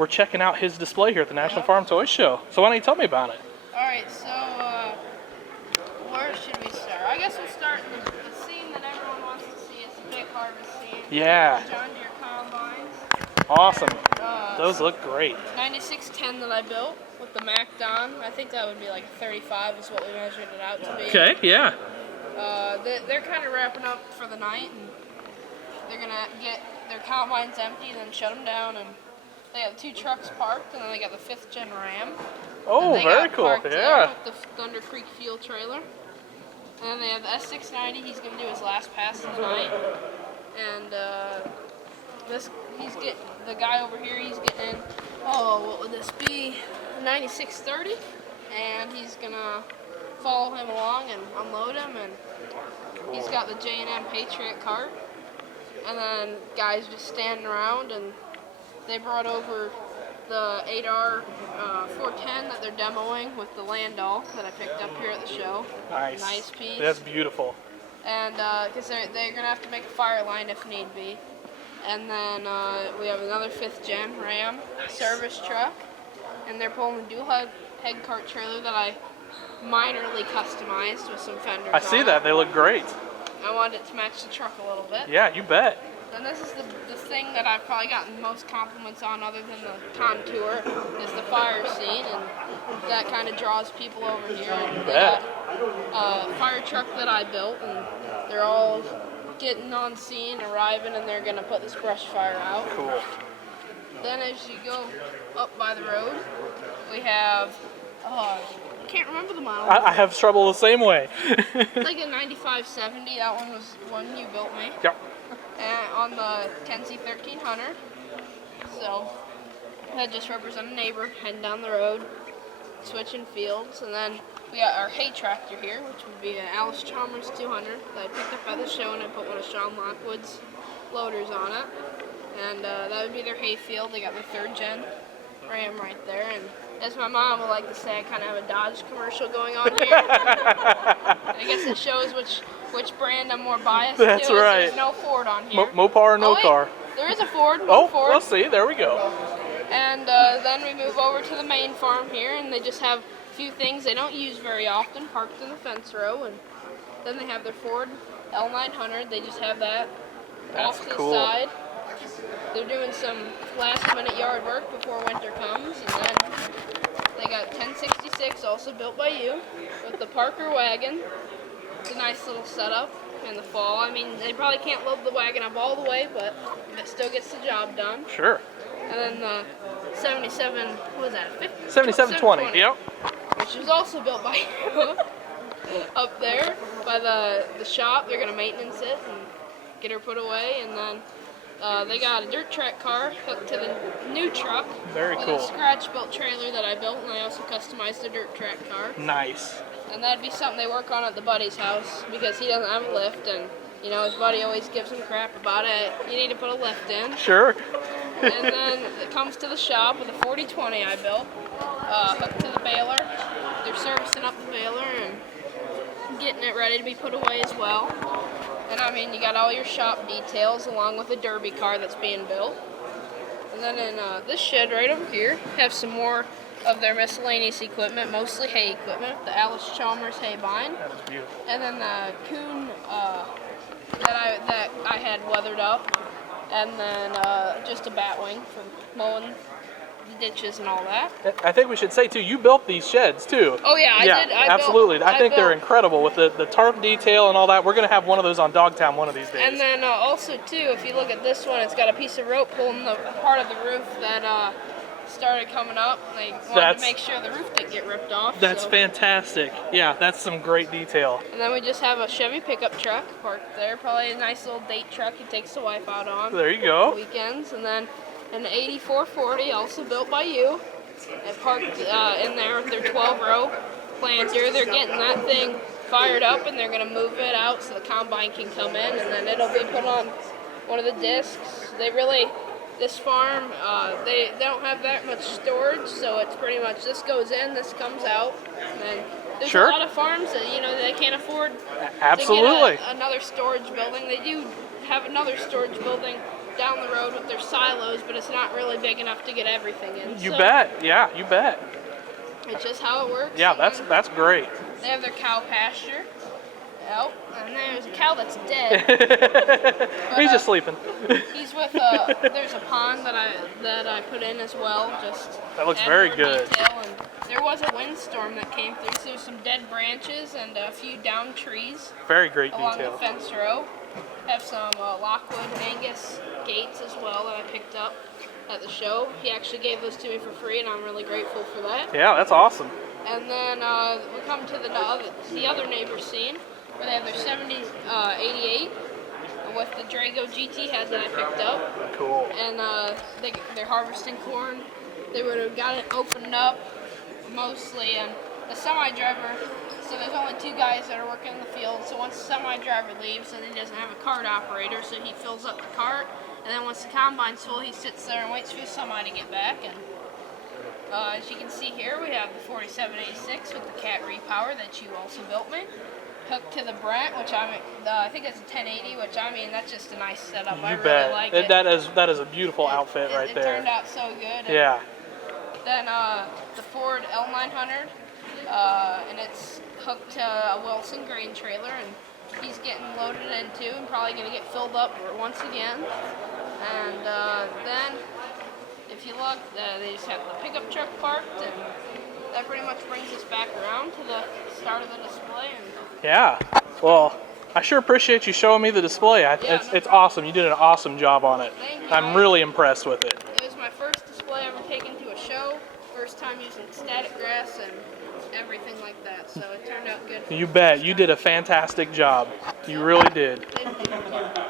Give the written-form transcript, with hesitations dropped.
we're checking out his display here at the National Farm Toy Show. So why don't you tell me about it? All right, so where should we start? I guess we'll start in the scene that everyone wants to see. It's a big harvest scene. Yeah. John Deere combines. Awesome. Those look great. 9610 that I built with the Mac on. I think that would be like 35 is what we measured it out to be. Okay, yeah. They're kind of wrapping up for the night, and they're gonna get their combines empty, then shut them down, and they have 2 trucks parked, and then they got the 5th gen Ram. Oh, very cool. Yeah. With the Thunder Creek fuel trailer. And then they have the S690. He's gonna do his last pass tonight. And the guy over here. He's getting, what would this be? 9630. And he's gonna follow him along and unload him. And he's got the J&M Patriot cart. And then guys just standing around, and they brought over the 8R 410 that they're demoing with the Landau that I picked up here at the show. Nice. Nice piece. That's beautiful. And because they're going to have to make a fire line if need be. And then we have another 5th gen Ram service truck. And they're pulling a dual head cart trailer that I minorly customized with some fenders I see on that. it. They look great. I wanted it to match the truck a little bit. Yeah, you bet. And this is the thing that I've probably gotten the most compliments on, other than the contour, is the fire scene, and that kind of draws people over here. And they got a fire truck that I built, and they're all getting on scene, arriving, and they're gonna put this brush fire out. Cool. Then as you go up by the road, we have, I can't remember the model. I have trouble the same way. It's like a 9570. That one was one you built me. Yep. And on the Tennessee 1300. So that just represents a neighbor heading down the road, switching fields. And then we got our hay tractor here, which would be an Alice Chalmers 200 that I picked up at the show, and I put one of Sean Lockwood's loaders on it. And that would be their hay field. They got the 3rd gen Ram right there. And as my mom would like to say, I kind of have a Dodge commercial going on here. I guess it shows which brand I'm more biased to. That's right. There's no Ford on here. Mopar or no car? There is a Ford. Ford. Ford. See, there we go. And then we move over to the main farm here, and they just have a few things they don't use very often parked in the fence row. And then they have their Ford L900. They just have that off to the side. They're doing some last-minute yard work before winter comes, and then they got 1066, also built by you, with the Parker wagon. It's a nice little setup in the fall. I mean, they probably can't load the wagon up all the way, but it still gets the job done. Sure. And then the 77, what was that? 7720. Yep. Which was also built by you up there by the shop. They're gonna maintenance it and get her put away, and then. They got a dirt track car hooked to the new truck. Very cool. With a scratch-built trailer that I built, and I also customized the dirt track car. Nice. And that'd be something they work on at the buddy's house, because he doesn't have a lift, and his buddy always gives him crap about it. You need to put a lift in. Sure. And then it comes to the shop with a 4020 I built, hooked to the baler. They're servicing up the baler and getting it ready to be put away as well. And I mean, you got all your shop details along with a derby car that's being built. And then in this shed right over here, have some more of their miscellaneous equipment, mostly hay equipment, the Alice Chalmers hay bind. That is beautiful. And then the coon that I had weathered up, and then just a bat wing for mowing the ditches and all that. I think we should say too, you built these sheds too. Oh yeah, I did. Absolutely. I think they're incredible with the tarp detail and all that. We're going to have one of those on Dogtown one of these days. And then also too, if you look at this one, it's got a piece of rope pulling the part of the roof that started coming up. They wanted to make sure the roof didn't get ripped off. That's fantastic. Yeah, that's some great detail. And then we just have a Chevy pickup truck parked there. Probably a nice little date truck he takes the wife out on. There you go. Weekends. And then an 8440, also built by you, and parked in there with their 12-row planter. They're getting that thing fired up, and they're going to move it out so the combine can come in, and then it'll be put on one of the discs. This farm, they don't have that much storage, so it's pretty much this goes in, this comes out, and there's a lot of farms that they can't afford to get another storage building. They do have another storage building down the road with their silos, but it's not really big enough to get everything in. You so bet. Yeah, you bet. It's just how it works. Yeah, And that's great. they have their cow pasture. Yep, and there's a cow that's dead. He's just sleeping. He's with there's a pond that I put in as well. Just That looks add very more good. detail. And there was a windstorm that came through, so there's some dead branches and a few down trees Very great along detail. the fence row. Have some Lockwood and Angus gates as well that I picked up at the show. He actually gave those to me for free, and I'm really grateful for that. Yeah, that's awesome. And then we come to the other neighbor scene, where they have their 88 with the Drago GT head that I picked up. Cool. And they're harvesting corn. They would have got it opened up mostly, and the semi-driver, so there's only 2 guys that are working in the field, so once the semi-driver leaves, then he doesn't have a cart operator, so he fills up the cart, and then once the combine's full, he sits there and waits for the semi to get back. And as you can see here, we have the 4786 with the cat repower that you also built me. Hooked to the Brent, which I think it's a 1080, which I mean, that's just a nice setup. I You really bet. like it. That is a beautiful outfit right It there. turned out so good. And Yeah. then the Ford L900, and it's hooked to a Wilson grain trailer, and he's getting loaded in too, and probably going to get filled up once again. And then, if you look, they just have the pickup truck parked, and that pretty much brings us back around to the start of the display. And Yeah. Well, I sure appreciate you showing me the display. It's awesome. You did an awesome job on it. Thank you. I'm really impressed with it. It was my first display ever taken to a show, first time using static grass and everything like that, so it turned out good. You bet. You did a fantastic job. You really did. Thank you.